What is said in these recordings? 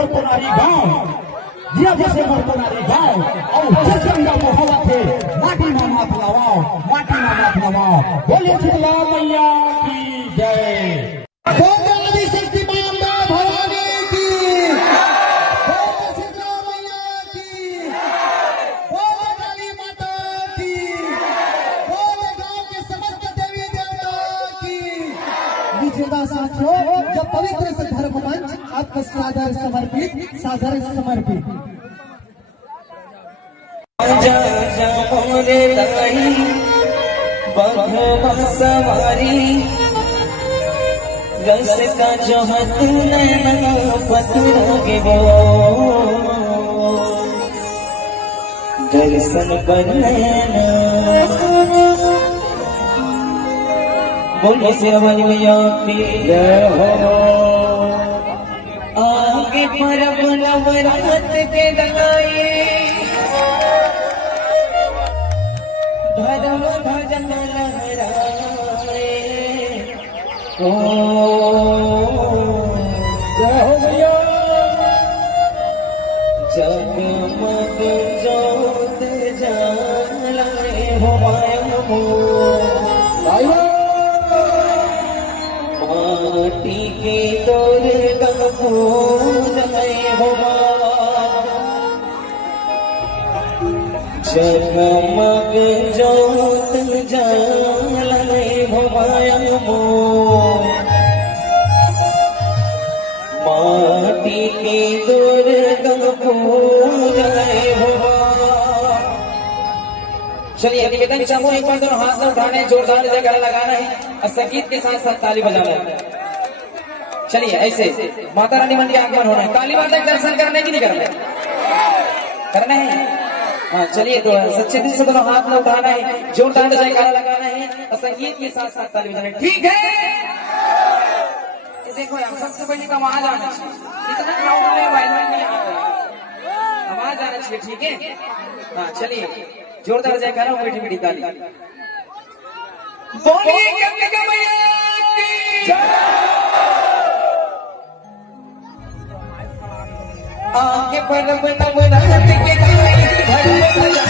मोरकोनारी गांव जिया जैसे मोरकोनारी गांव और जिस गंगा को हवा थे माटी में माथ लगाओ, माटी में माथ लगाओ। बोले शीतला मैया की जय। बोले आदि शक्ति माता भवानी की, बोले शीतला मैया की, बोले काली माता की, बोले गांव के समस्त देवी देवता की। विजेता साथियों, जब पवित्र से धर्म मंच आपको सादर समर्पित जा जा मोरे लाई बघवा सवारी रस का जो तू नैना पतरोगे वो दर्शन कर लेना। बोलो शेरवाली मैया की जय हो। आगे परब नवरात के लगाए धर्म भजन लहराए। ओ जय हो मैया। जगमग ज्योत जलाए हो माया माटी के दुर्गा पूजय हो। जगमग ज्योत जलाए हो माया माटी के दुर्गा पूजय हो। चलिए निवेदन चाहूँ एक बार दोनों हाथ में उठाने जोरदार जयकारा लगाना है और संगीत के साथ साथ ताली बजाना है। चलिए ऐसे माता रानी मंदिर आगमन होना है। काली माता के दर्शन करने की नहीं करना है, करना है। हाँ चलिए तो सच्चे दिल से दोनों हाथ में उठाना है, जोरदार जयकारा लगाना है और संगीत के साथ साथ ताली बजाना है। ठीक है, ये देखो यार सबसे पहले तो आवाज आना चाहिए। इतना क्राउड में वायरल नहीं आता, आवाज आना चाहिए। ठीक है, हाँ चलिए जोरदार जयकारा और मीठी मीठी ताली। बोलिए गंगा मैया की जय। आगे परब नवरात के गाए धर्म भजन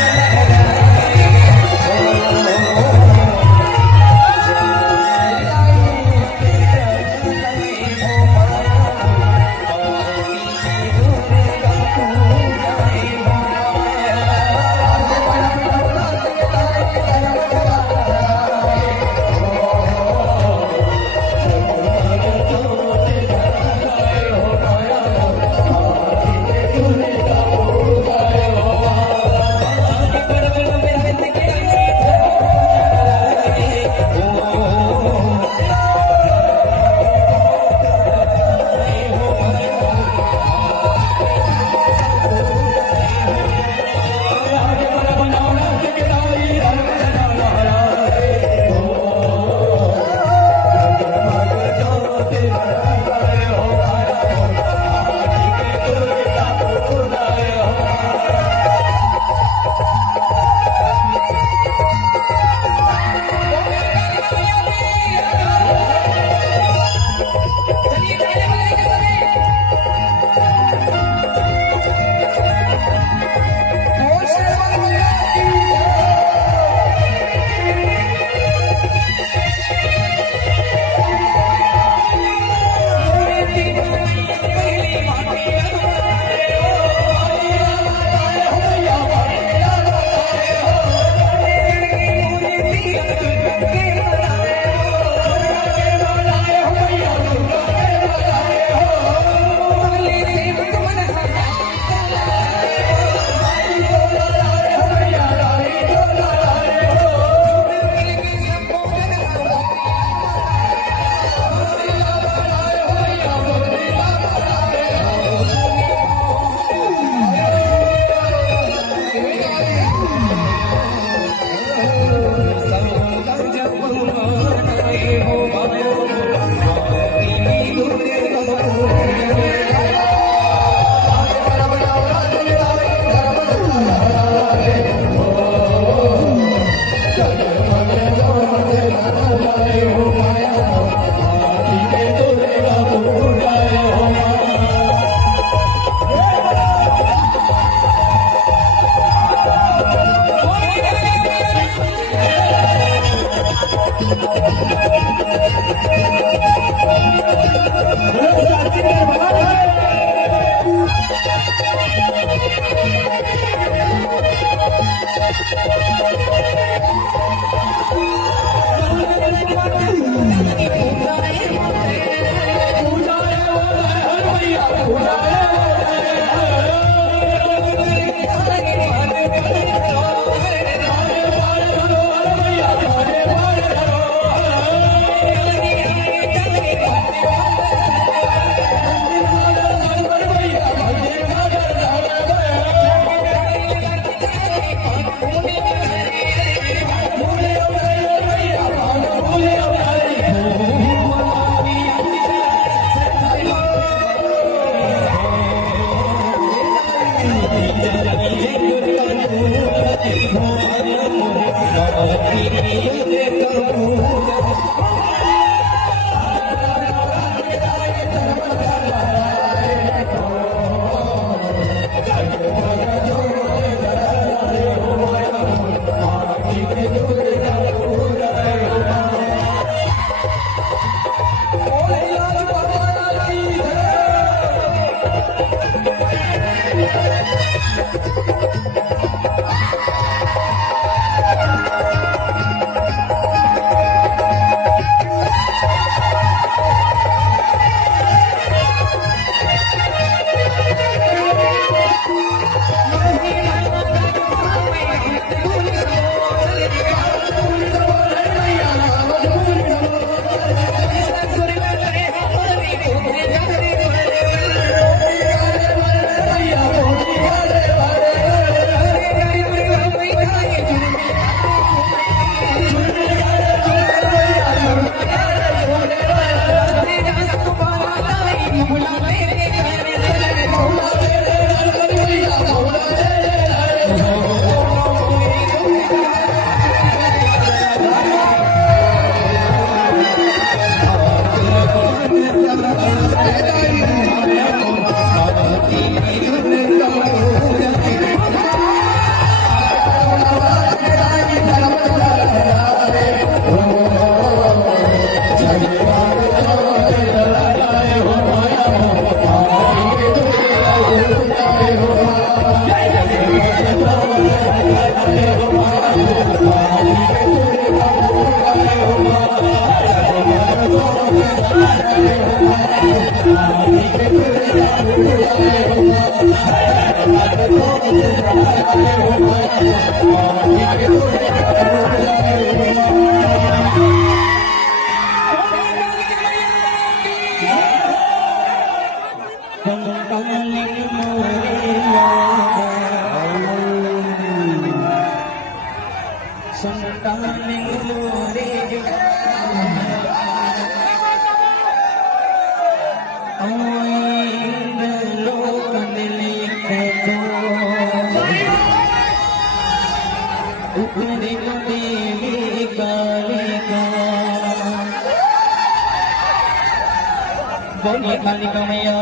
बोलिए कालिका मैया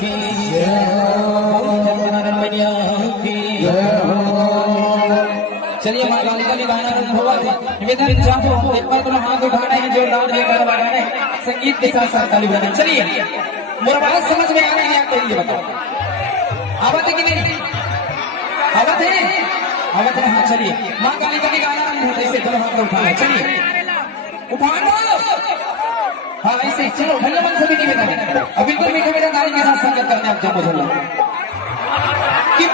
की जगन्नाथ मैया की। चलिए माँ कालिका की गाना हुआ थे निवेदन चाहो एक बार तो हाथ उठाना है जोरदार जयकार लगाना है संगीत के साथ साथ ताली बजाना। चलिए मेरा बात समझ में आ रही है आपको ये बताओ आवत है कि नहीं आवत है आवत है। हाँ चलिए माँ कालिका की गाना ऐसे दोनों हाथ उठाना चलिए उठाना हाँ ऐसे चलो धन्यवाद सभी निवेदन अब बिल्कुल मीठे मीठे ताली के साथ संगत करने आप जब बोलो कि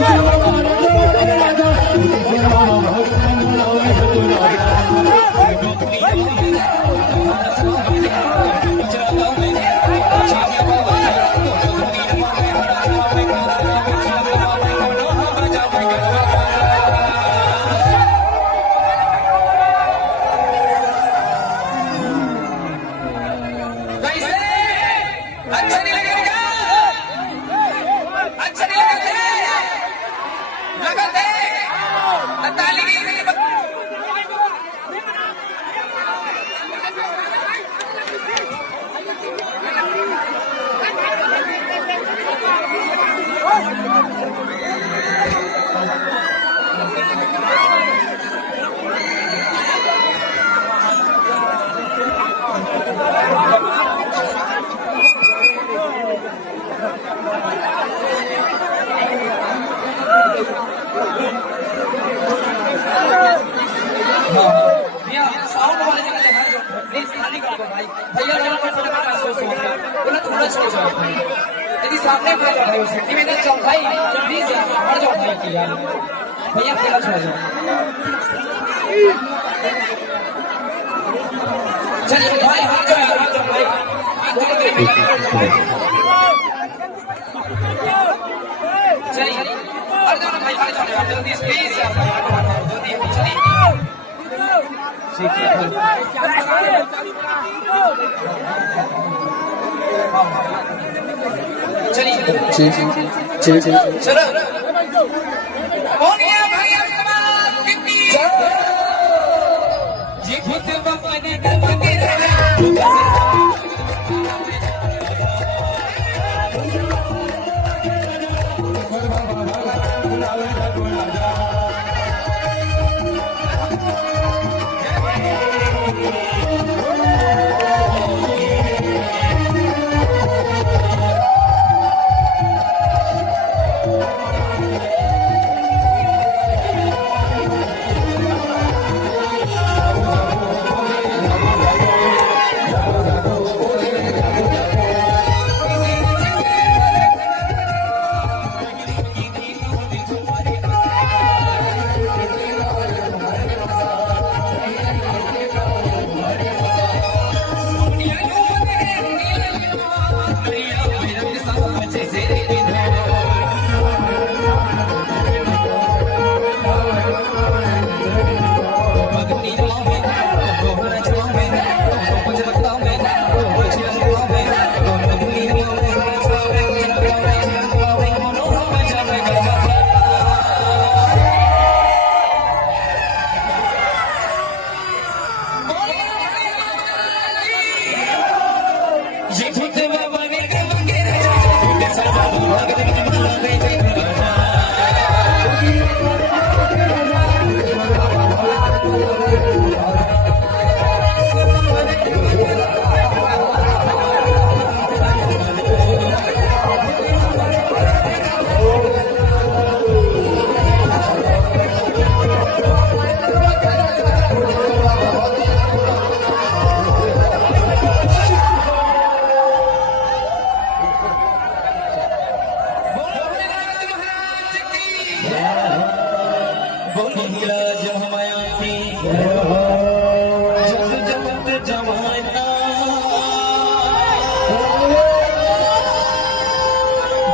Yeah. लगन है ताली की साउंड वाले जगह हाथ जोड़ प्लीज खाली कर दो भाई भैया लोगों को थोड़ा महसूस होगा बोला थोड़ा छोड़ जाओ यदि सामने खड़ा जाओ भाई उसे टीम में चल भाई प्लीज यार हट जाओ भाई की यार भैया थोड़ा छोड़ जाओ चलिए भाई हट जाओ भाई चलिए हट जाओ भाई हट जाओ जल्दी प्लीज यार जल्दी चलिए चलिए चलो मोनिया भाई अकबर कितनी जी खुद बपने करके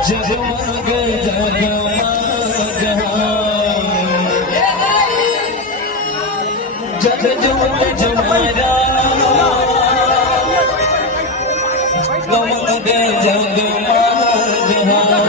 जगमग जगमग जमाना गमग जगमग जमाना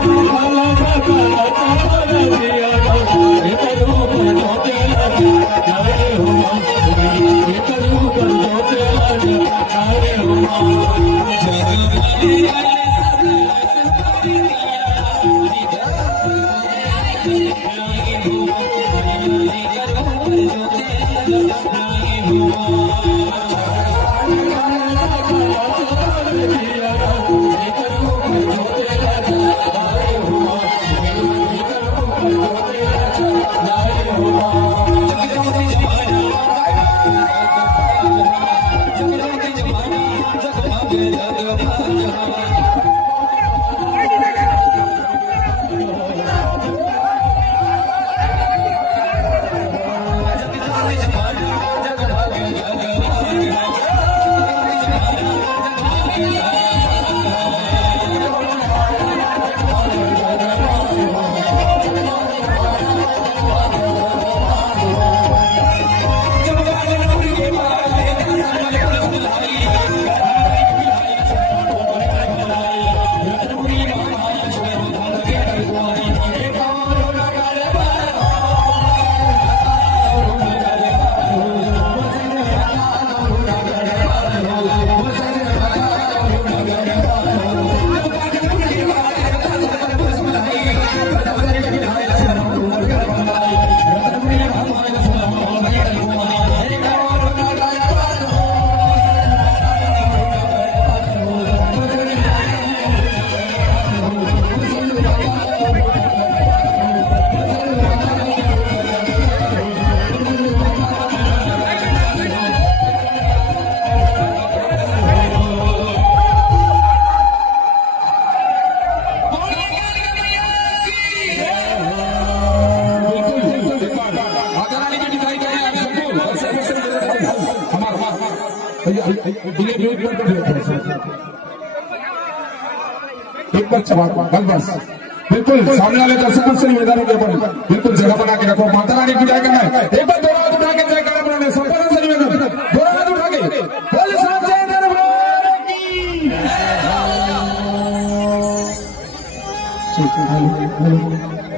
Thank you. एक बार बस बिल्कुल सामने वाले दर्शकों से निवेदन है कि अपन बिल्कुल जगह बना के रखो। माता रानी की जय करना है। एक बार दोनों हाथ उठा के जय करना बनाने संपूर्ण से निवेदन, दोनों हाथ उठा के बोल साथ जय दरबार की।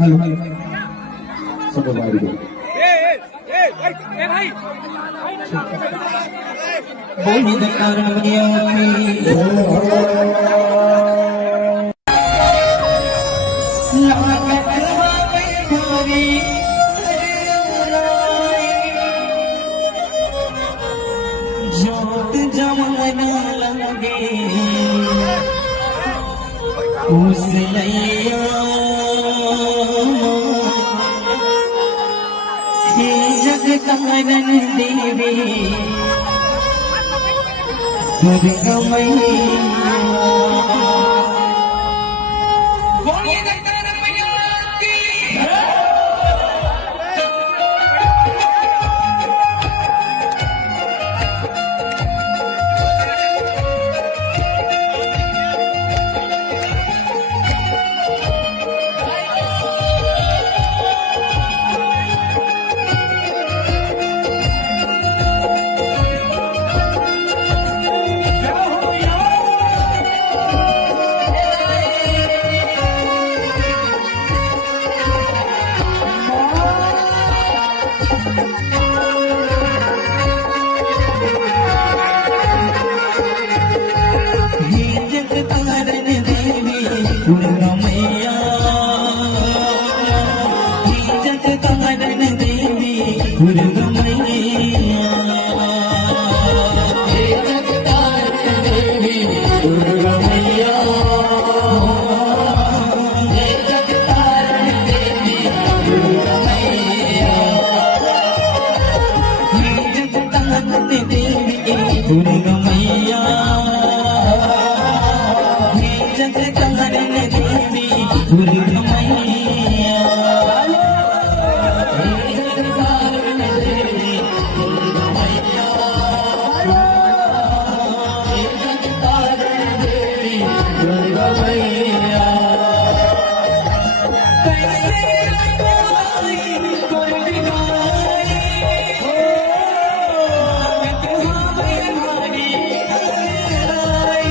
हेलो सब भाई बोली दरकार बनिया जोत जमाना लगे उस लैया हे जग कारण देवी दुर्गा मैया दुर्गा मैया जग कारण देवी दुर्गा मैया जग कारण देवी दुर्गा मैया जग कारण देवी दुर्गा मैया जग कारण देवी दुर्गा मैया जग कारण देवी दुर्गा मैया जग कारण देवी दुर्गा मैया जग कारण देवी दुर्गा मैया कैसे लगाई कोई गाई हो तुम्हारी हमारी आई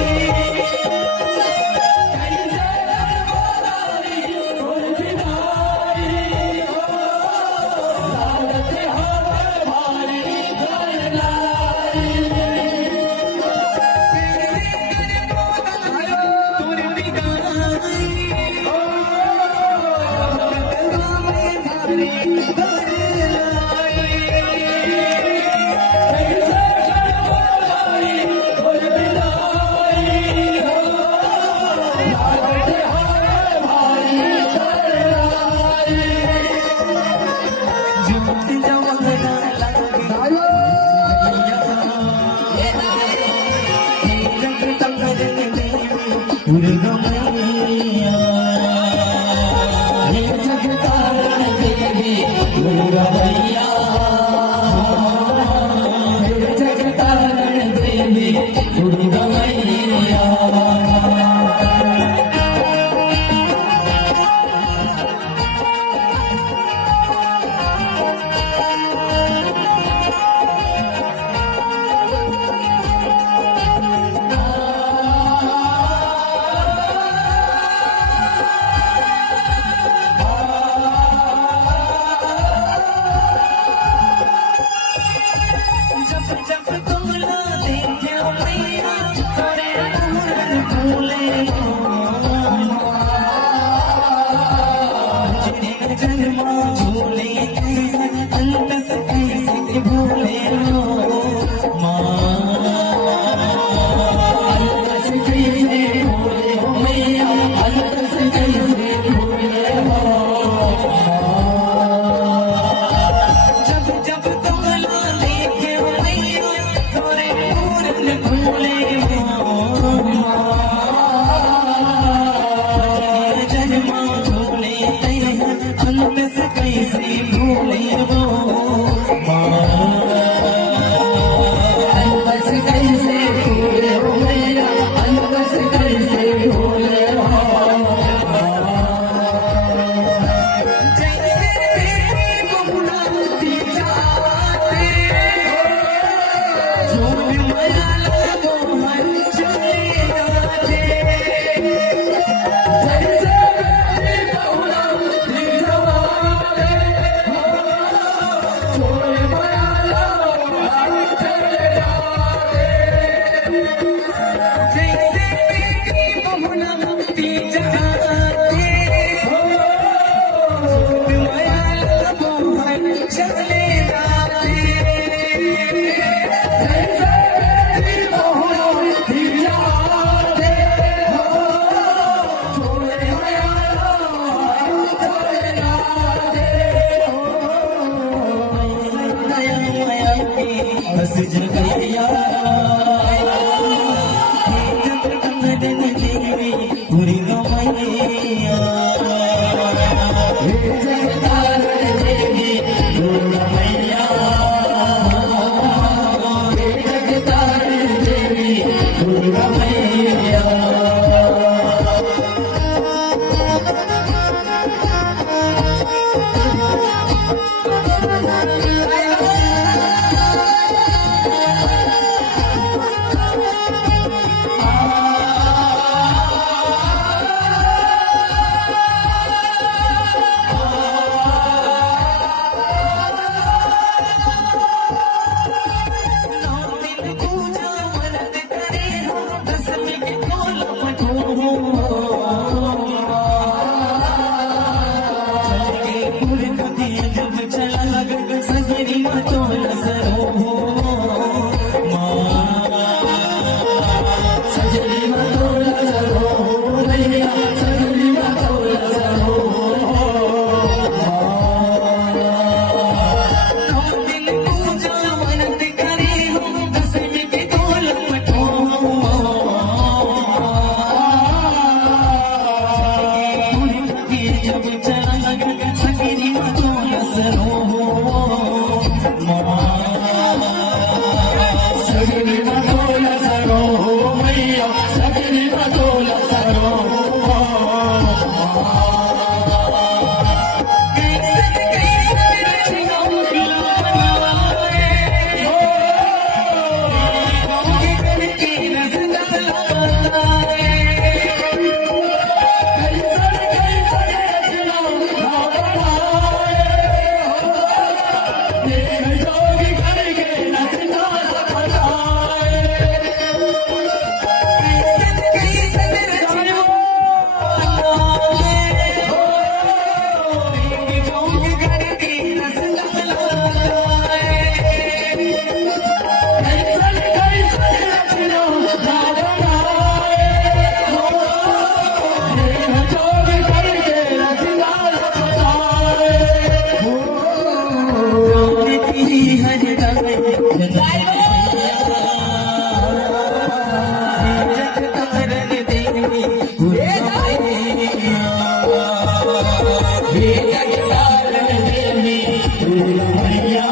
हे जगतारण देवी दुर्गा मैया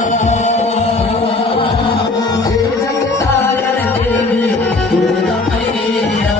हे जगतारण देवी दुर्गा मैया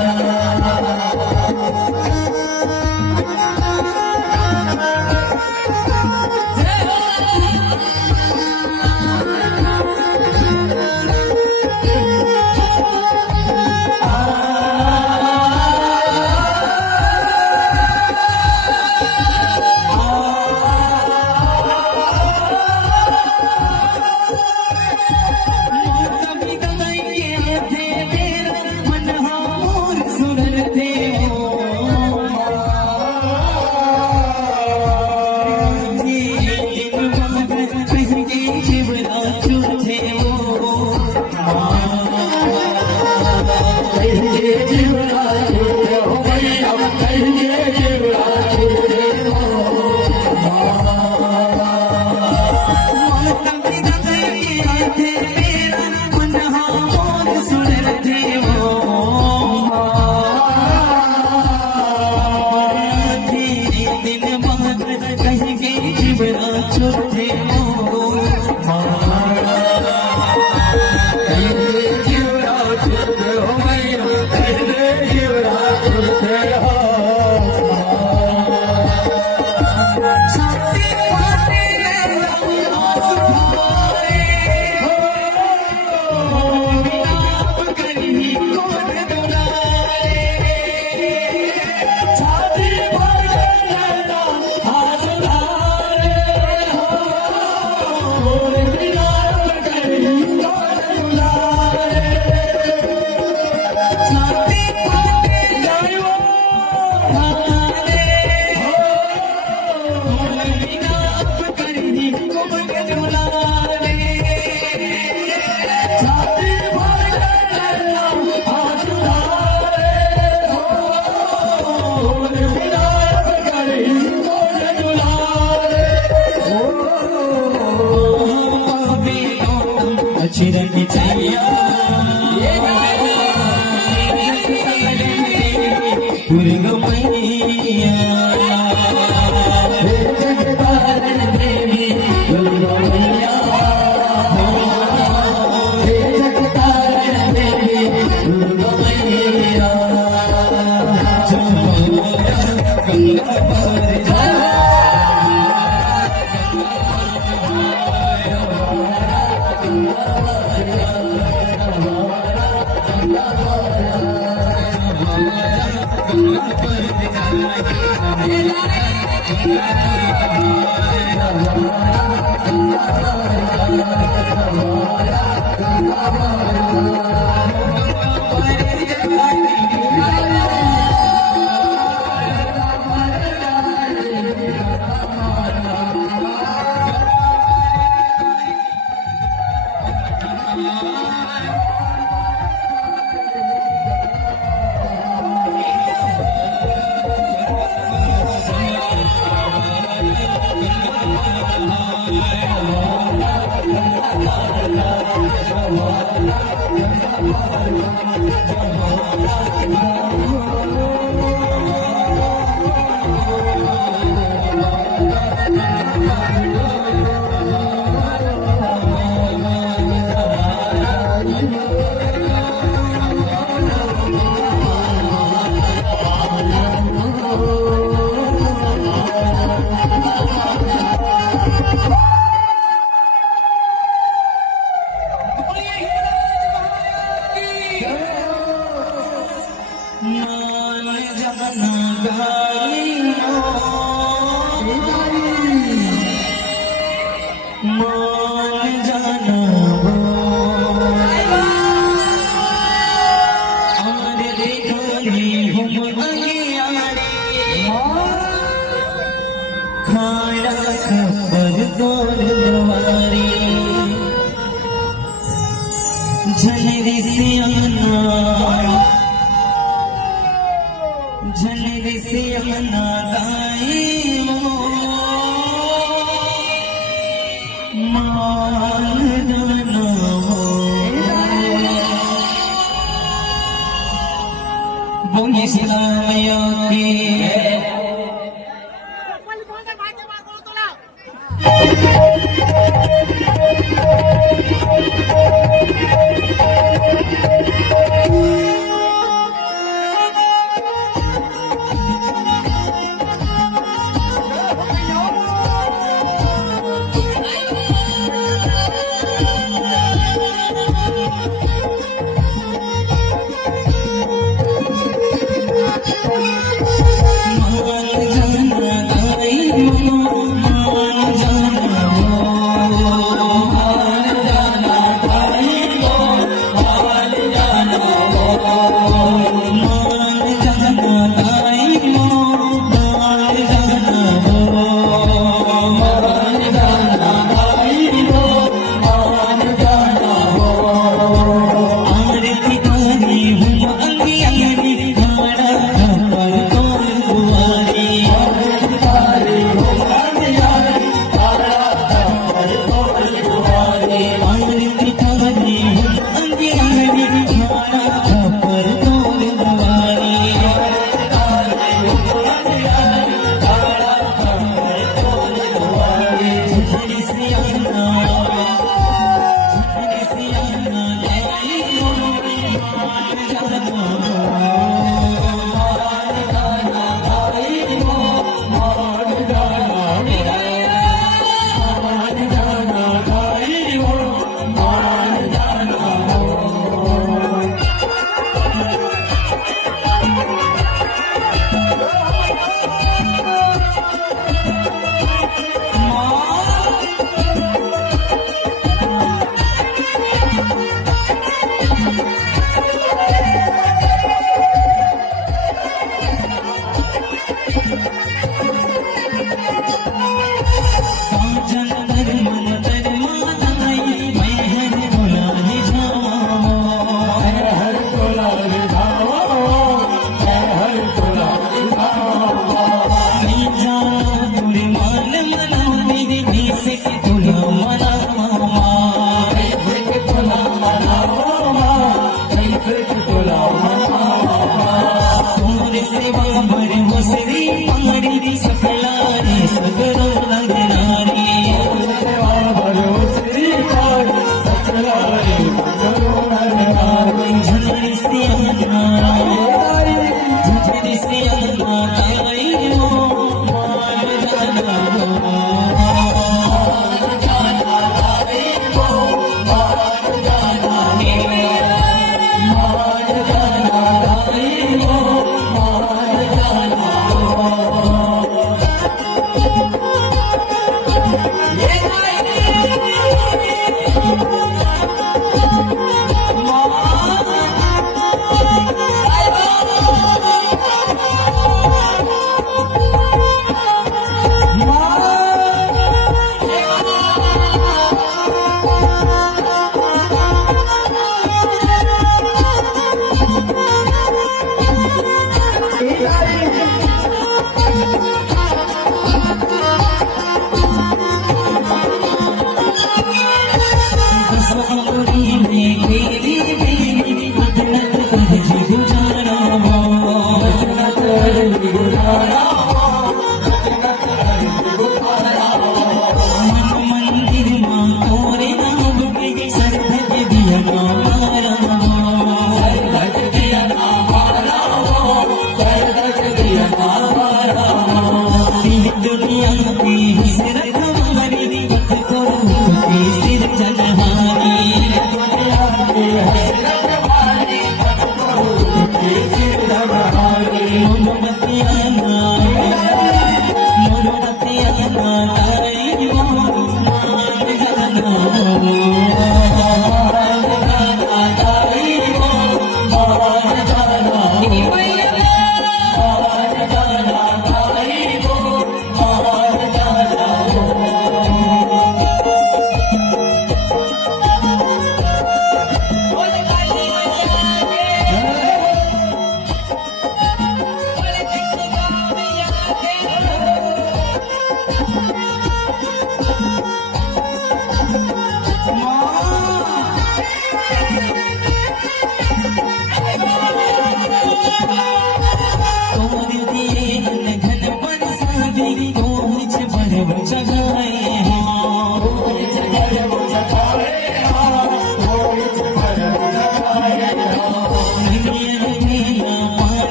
बोलिए सिया मैया की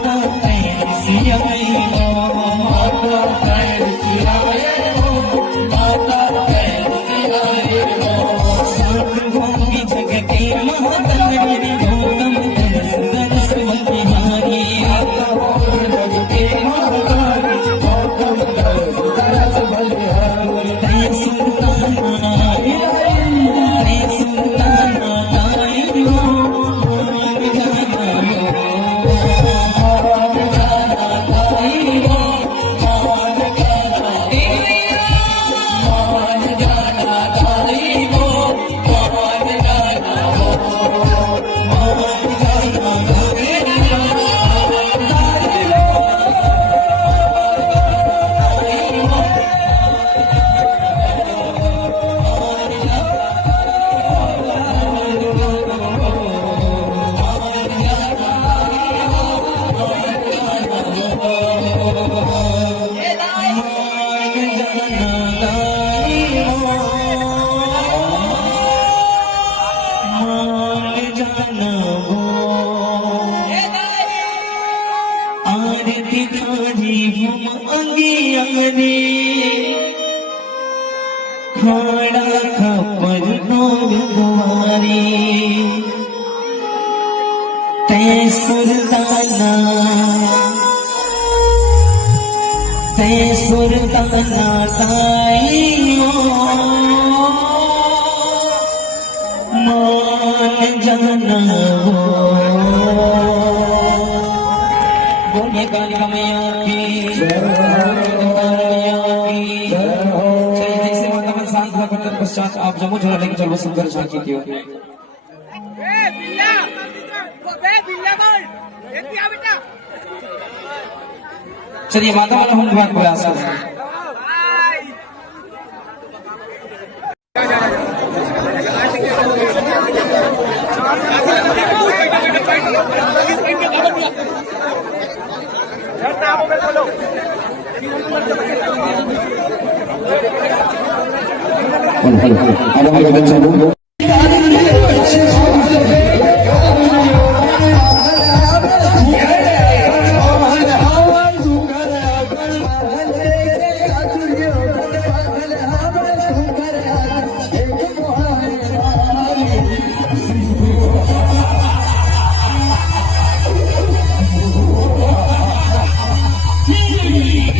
Bye. तिथारी मांगी अंगने खाड़ा खपर नोर द्वारी ते सुरताना ताइयो मान जाना हो बोलिए कालिका मैया की जैसे माता मन शांत होकर तत्पश्चात आप जम्मू झोला लेके चलो शंकर झांकी की ओर। चलिए माता वाला हम विभाग प्रयास करें।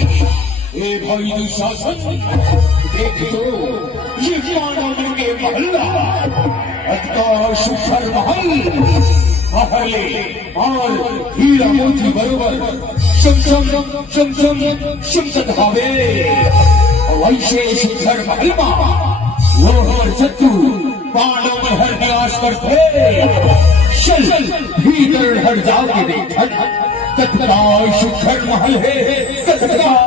भाई दुशासन देख तो ये पांडव के महल्ला अतका शिखर महल महले और हीरा मोती बरोबर शमशम धावे वैसे शिखर महल मा लोहर शत्रु पांडव में हर निवास करते चल भीतर हर जाके देख तत्का शिखर महल है तत्का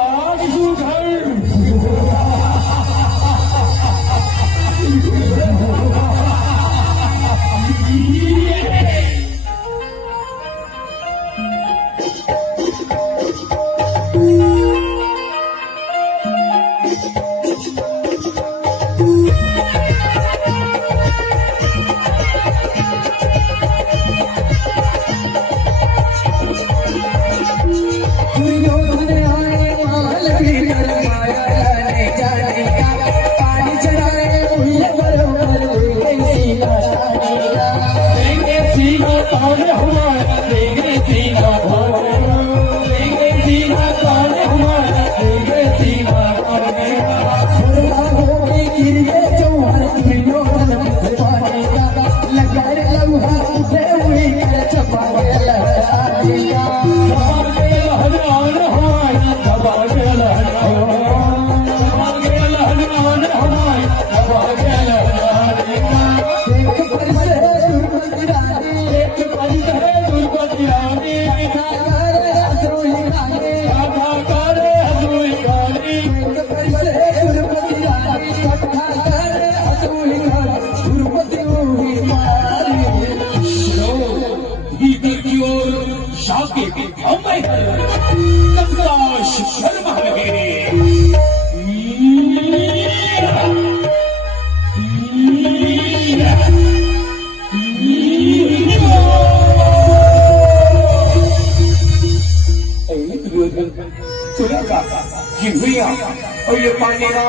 और ये पानी ना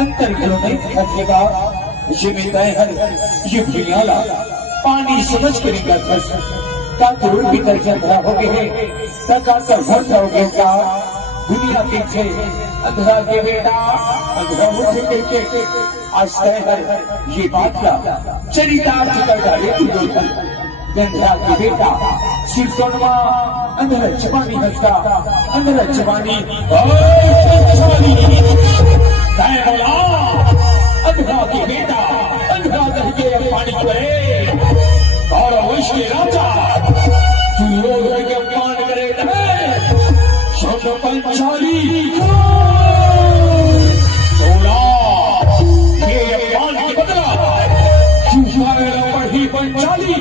अंतर घरों में रखेगा ये बेटा है ये भुनियाला पानी समझ करेगा खर्च का दूर भीतर चंद्रा हो गए तका कर भर जाओगे का दुनिया पीछे अंधरा के बेटा अंधरा मुझे देखे आश्रय है ये बात का चरितार्थ कर डाले दुर्योधन गंधरा के बेटा शिवकर्मा अंधरा जवानी हंसता अंधरा जवानी अंधरा के बेटा अंधरा दह के पानी करे और वंश के राजा दुर्योधन के अपमान करे शौर्य पंचाली 16 ये अपमान के बदला पढ़ी पंचाली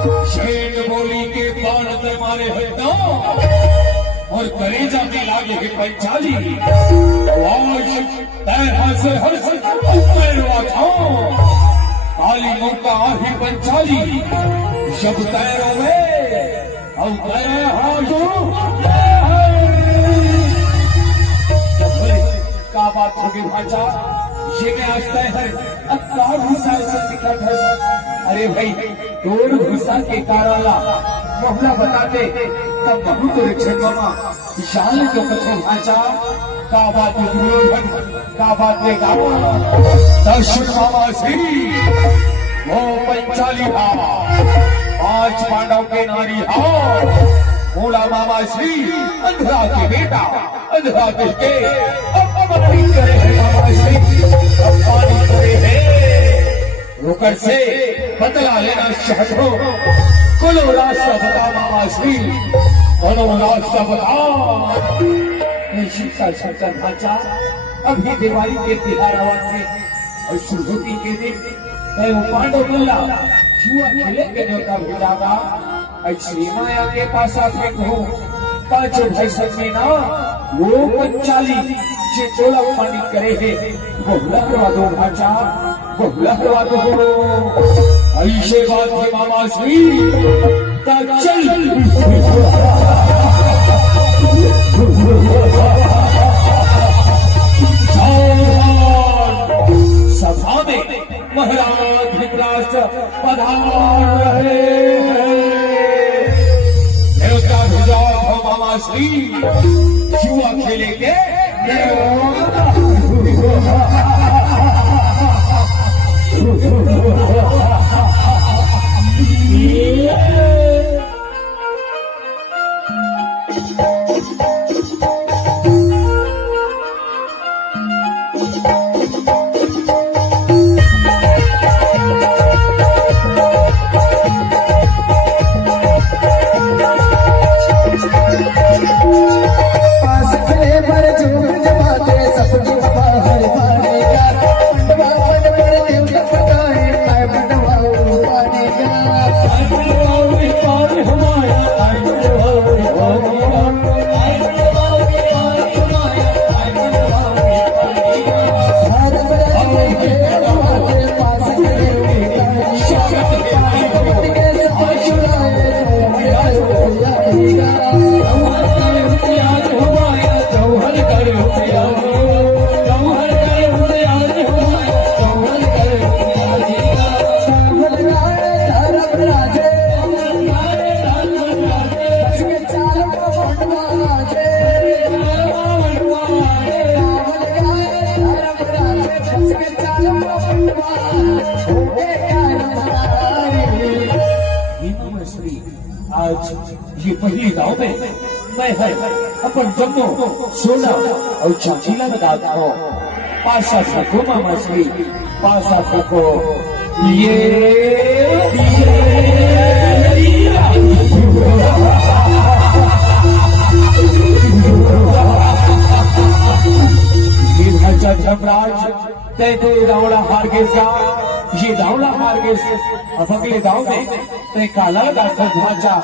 शेर बोली के बाण में मारे हड्डों और कलेजा में लागे है पंचाली। आज तैर से हर सकता था काली मौका आही पंचाली जब तैरो में अब तैर का बात होगी भाचा ये मैं आज तय है अब का भूसा ऐसा दिक्कत है। अरे भाई तोड़ भूसा के काराला मोहला बताते तब बहुत रिक्शे मामा विशाल जो कथो भाचा का बात दुर्योधन का बात में गावा दर्शन मामा श्री वो पंचाली हा 5 पांडव के नारी हा मोला मामा श्री अंधरा के बेटा अंधरा के अपमानी करे है मामा श्री अपमानी करे है रोकर से बदला लेना चाहते हो कुलो रास्ता बता मामा श्री कुलो रास्ता बता शिक्षा शंकर भाचा अभी दिवाली के तिहार आवाज और सुरभूति के दिन वो पांडव बोला जुआ खेले के न्योता भेजागा ऐसी माया के पास आते कहो पांचों भाई सब में ना वो पंचाली जे चोला पानी करे है वो लहरवा दो भाचा वो लहरवा दो ऐसे बात है मामा श्री ता चल सभा में महाराज धृतराष्ट्र पधार रहे देवता भेजा मामा श्री जुआ खेलेंगे आज ये पहली गांव में मैं है अपन जम्मू सोना और चाचीला लगा था पासा को मामा श्री पासा को धर्मराज तय रावड़ा हार गया ये रावड़ा हार गए अब अगले गांव में तय काला लगा ढांचा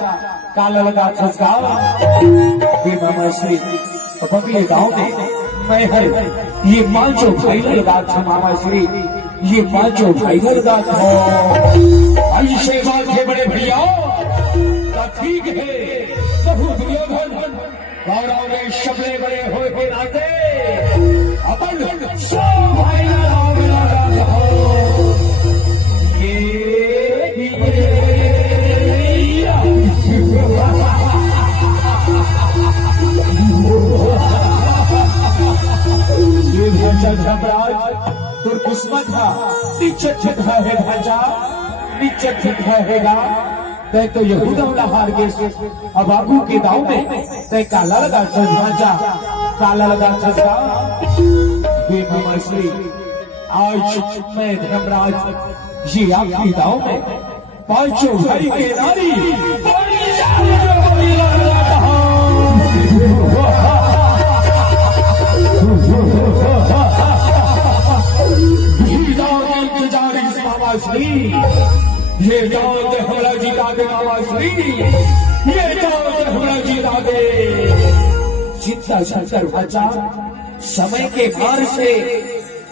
काला लगा गाँव मामा श्री अब अगले गांव में मैं है ये पांचों भाई लगा था मामा श्री ये पांचों भाई लगा था ऐसे बात है बड़े भैया ठीक है बहुत दुर्योधन गौरव में शबले बड़े हो के नाते अपन सब भाई तो किस्मत था निश्चित है ढांचा निश्चित रहेगा तय तो यहूदा हार गए अब आगू के गांव में तय काला लगा ढांचा काला लगा मामा श्री आज मैं धर्मराज ये आखिरी गांव में पांचों भाई के नारी ये दावत हमारा जी का दे बाबा श्री ये जाओ हमारा जीता दे चिंता शंकर भाचा समय के भार से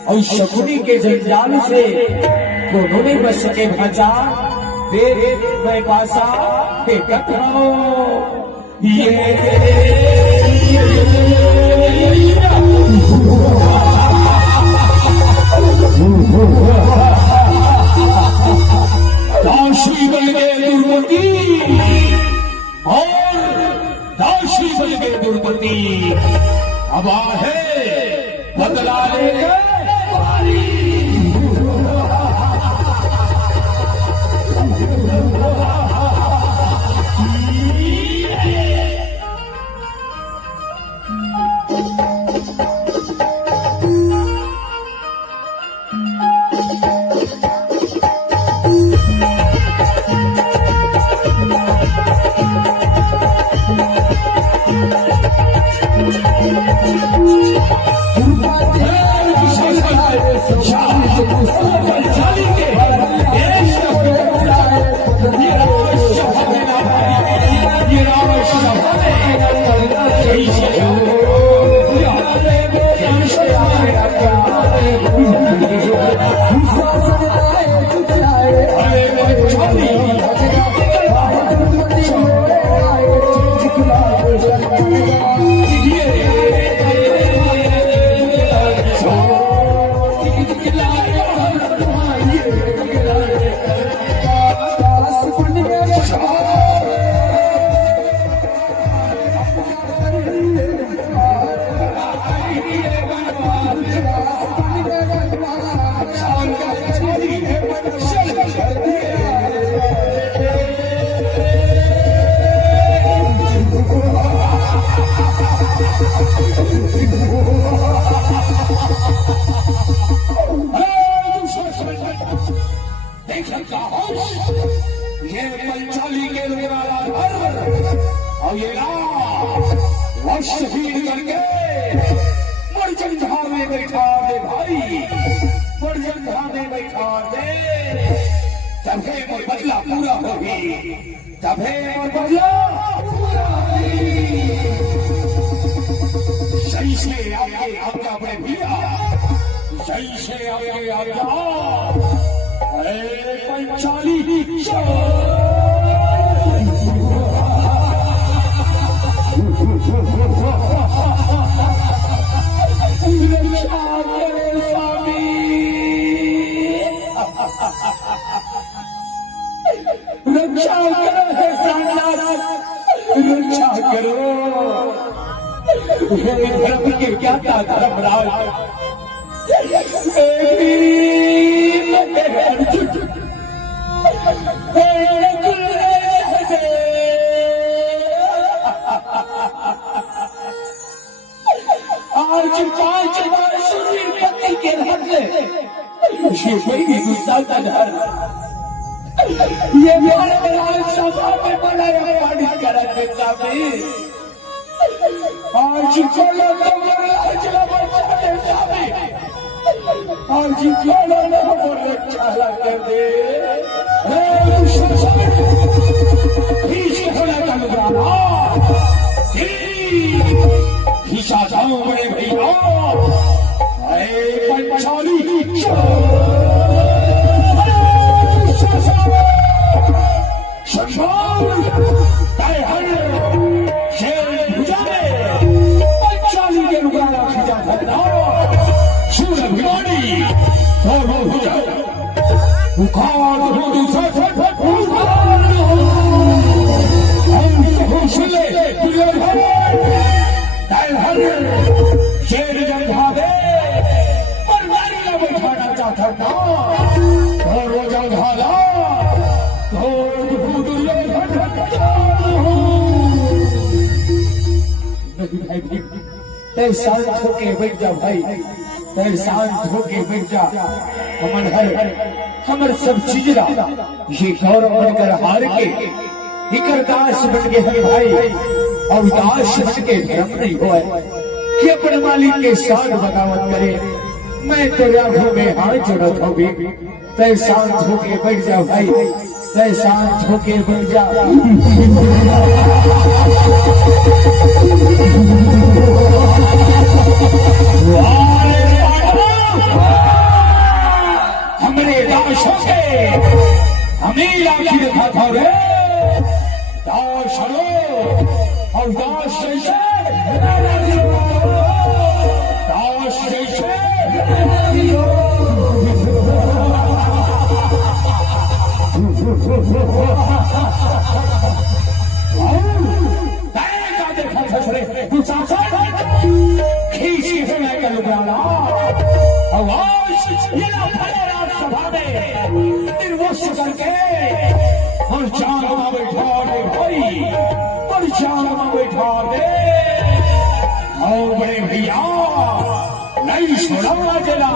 और शकुनी के जंजाल से दोनों नहीं बच सके भाचा दे मैं पासा फेंकत रहो ये दाशी बन गए दुर्मति और दाशी बन गए दुर्मति अब है बदला लेकर पंचाली के रुगराला धर और ये शहीद करके मरजंधा में बैठा दे भाई मरजंधा में बैठा दे तभे मोर बदला पूरा होगी तभे मोर बदला सही से आगे आगे अपने भैया सही से आगे आगे पंचाली रक्षा करो धर्म के क्या था धर्मराज आज 5 शरीर पति के रहते ये बड़ी गुस्सा का डर ये मेरे लाल सभा में बनाया पानी करा देता भी आज चलो तो आज बचा देता भी आज चलो ना रक्षा कर दे होना चलूंगा हिस्सा जाओ बड़े भैया पंचाली पंचाली के रुगाला खिजा धरना सूर अभिमानी और हो जाए बुखार हो दूसरा शेर जंघा दे पर नारी न बैठाना चाहता था और वो जंघा ला तो शांत होके बैठ जा भाई तो शांत होके बैठ जा हमन हर हमर सब चीजरा ये गौरव बनकर हार के इकर दास बन के है भाई और दास बन के धर्म नहीं हुआ कि अपने मालिक के साथ बगावत करे मैं तेरे आंखों में हाथ जोड़त होगी तय शांत होके बैठ जा भाई ते शांत होके बैठ जा। हमरे दाशों के हमें आखिर देखा था रे दाश हलो और दाश जैसे दाश जैसे देखा था तू चाचा खींची है मैं कर लुगाना आवाज ये ना फले रात सभा में निर्वश करके और जान में बैठा दे भाई और जान में बैठा दे और बड़े भैया नहीं छोड़ा जला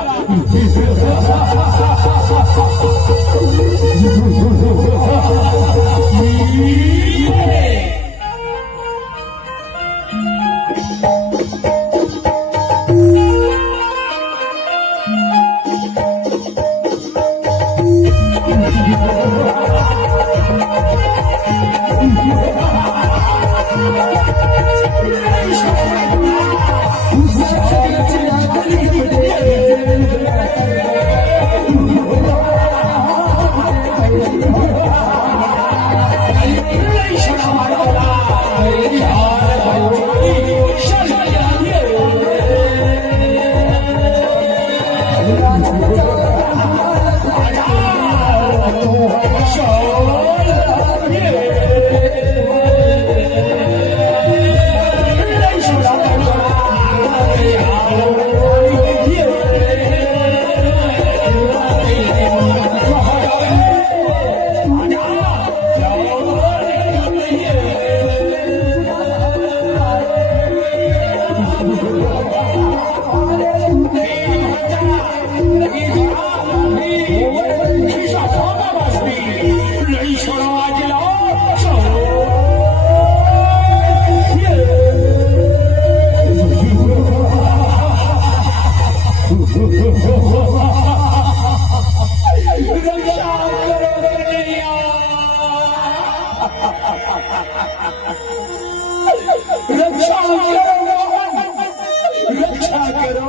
रक्षा करो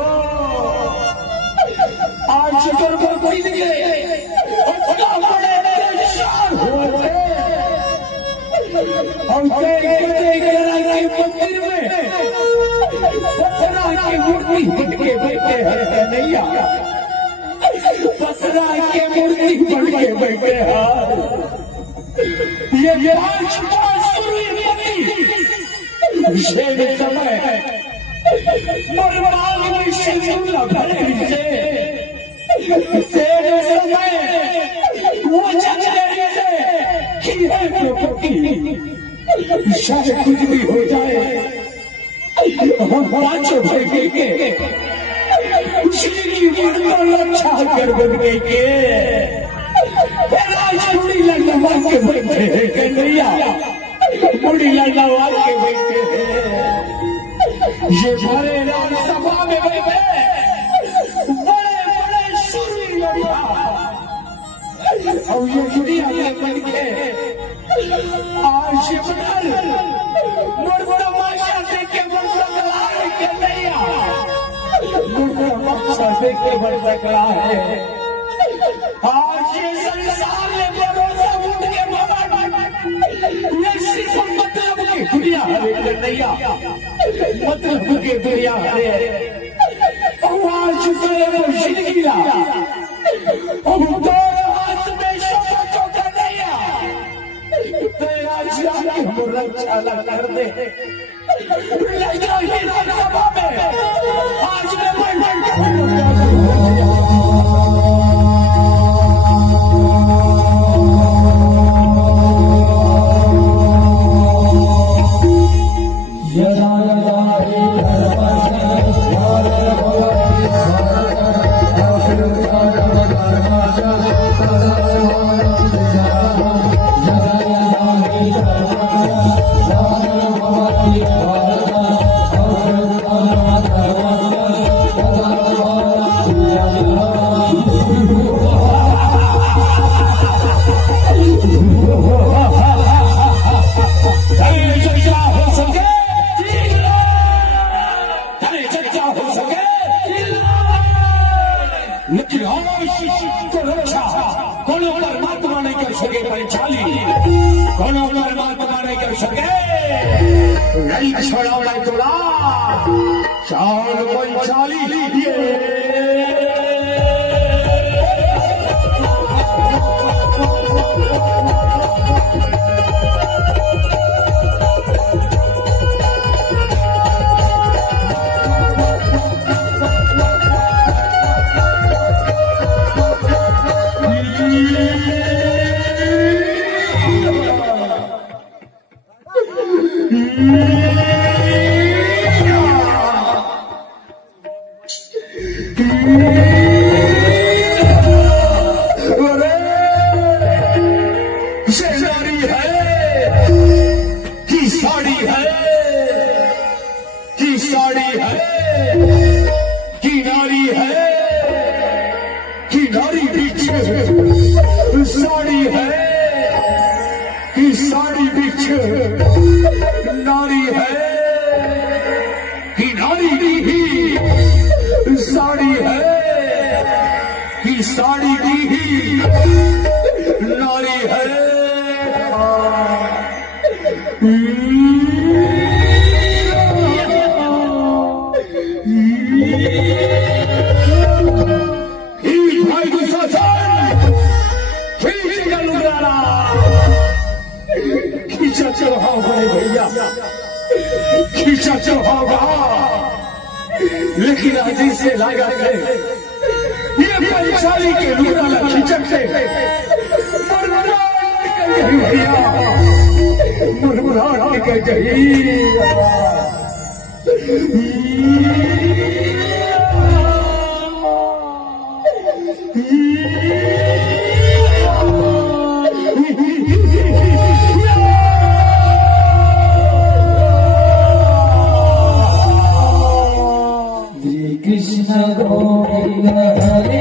आज कर कोई नहीं मंदिर में पथरा की मूर्ति बन के बैठे हैं नैया पथरा की मूर्ति बन के बैठे हैं ये आज शेर समय मरवाल में सिंदूर भरे से तेरे समय वो जंगल से खीरे प्रकृति शायद कुछ भी हो जाए हम पांचों भाई के उसी रक्षा कर बन गई के बुढ़ी लड़वा के बैठे हैं कन्हैया बुढ़ी लड़वा के बैठे हैं ये भरे राम सभा में बैठे बड़े बड़े सूरी लड़वा और ये दुनिया के बन के आज मुर्दमाशा देख के बढ़ सकला है कन्हैया मुर्दमाशा देख के बढ़ सकला है आज ये संसार में भरोसा उठ के बाबा ये सिर्फ मतलब की दुनिया है कन्हैया मतलब की दुनिया है आज तेरे को जिंदगी ला अब तेरे हाथ में शपथ हो कन्हैया तेरा जाके हम रक्षा कर दे लगा ही सभा में आज मैं कोनो परमात्मा नहीं कर सके नहीं छोड़ा नहीं तोड़ा चाल कोई चाली साड़ी दी नारी है भाई गुस्सा खींचा चढ़ाओ भैया खींचा चढ़ाओगा लेकिन अजीज से लगा है ये पंचाली के लुगाला खिचक से मुरमुरा निकल गई कृष्ण गोविंद हरे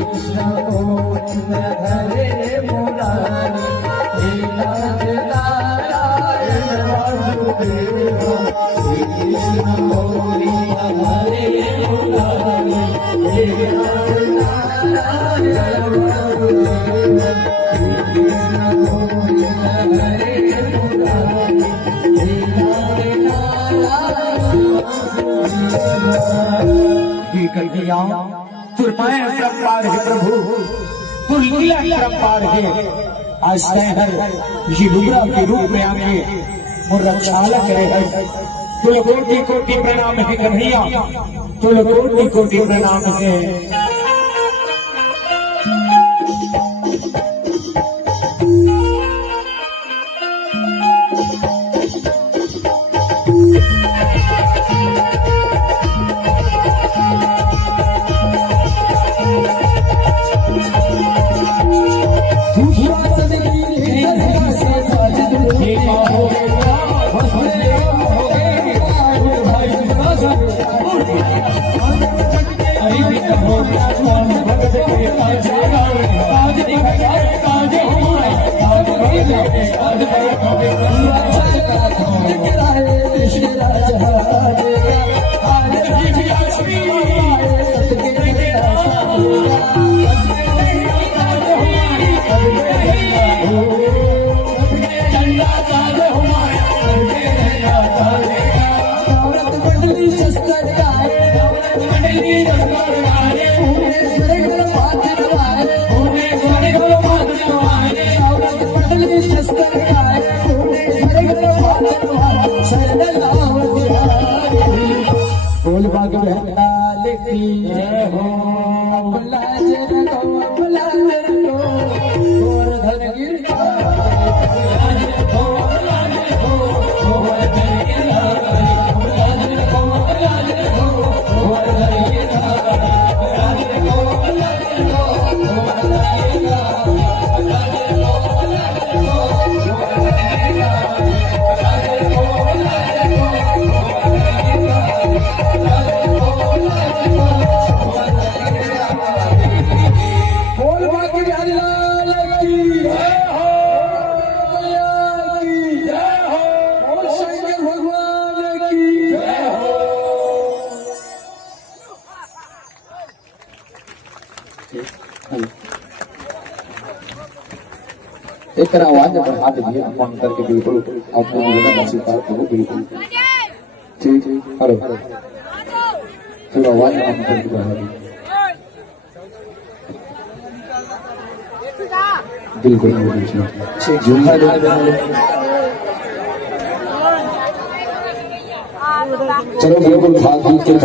कृष्ण गोविंद हरे परम्पार है प्रभु तुम लीला परम्पार है आज हर ये लुगरा के रूप में आके और रक्षाला करे है तुल कोटि कोटि प्रणाम है कन्हैया तुल कोटि कोटि प्रणाम है बोल बाग बहता लिखी जय हो बोल बाकी बिहारी लाल की जय हो, मैया की जय हो, बोल शंकर भगवान की जय हो। एक आवाज पर हाथ दिए फोन करके बिल्कुल आपको निवेदन स्वीकार करो बिल्कुल ठीक हेलो फिर आवाज ऑन करके बाहर बिल्कुल ठीक जुम्मा चलो बिल्कुल खाद दूध के